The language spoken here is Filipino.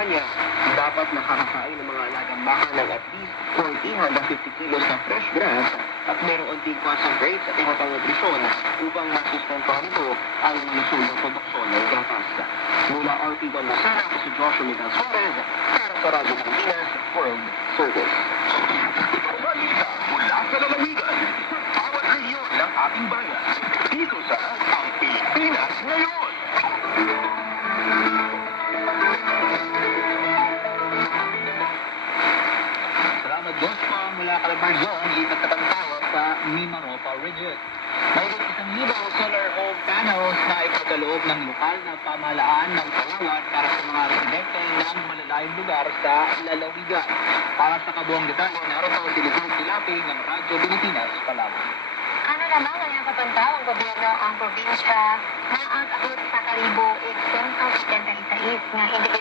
kampanya, dapat nakakakain ng mga alagang baka ng at least 40 hanggang 50 kilos na fresh grass at merong unting concentrates at iba pang nutrisyon upang masustentuhan ito ang malusulong produksyon ng gatas. Mula RP1 Masara, ako si Joshua Miguel Suarez para sa Radyo Pilipinas World Service. Balita mula sa lalawigan sa bawat rehiyon ng ating bayan. Dito sa Ang Pilipinas Ngayon. Salamat Diyos po mula Calabarzon, lipat na tayo sa Mimaropa Region. Mayroon 1,000 solar home panels na ipagkaloob ng lokal na pamahalaan ng Palawan para sa mga residente ng malalayong lugar sa lalawigan. Para sa kabuang detalye, narito si Lizard Tilaping ng Radyo Pilipinas, Palawan. Ano naman ngayong kapuntaw ang gobyerno ang probinsya na ang abot sa kalibo 176 na individual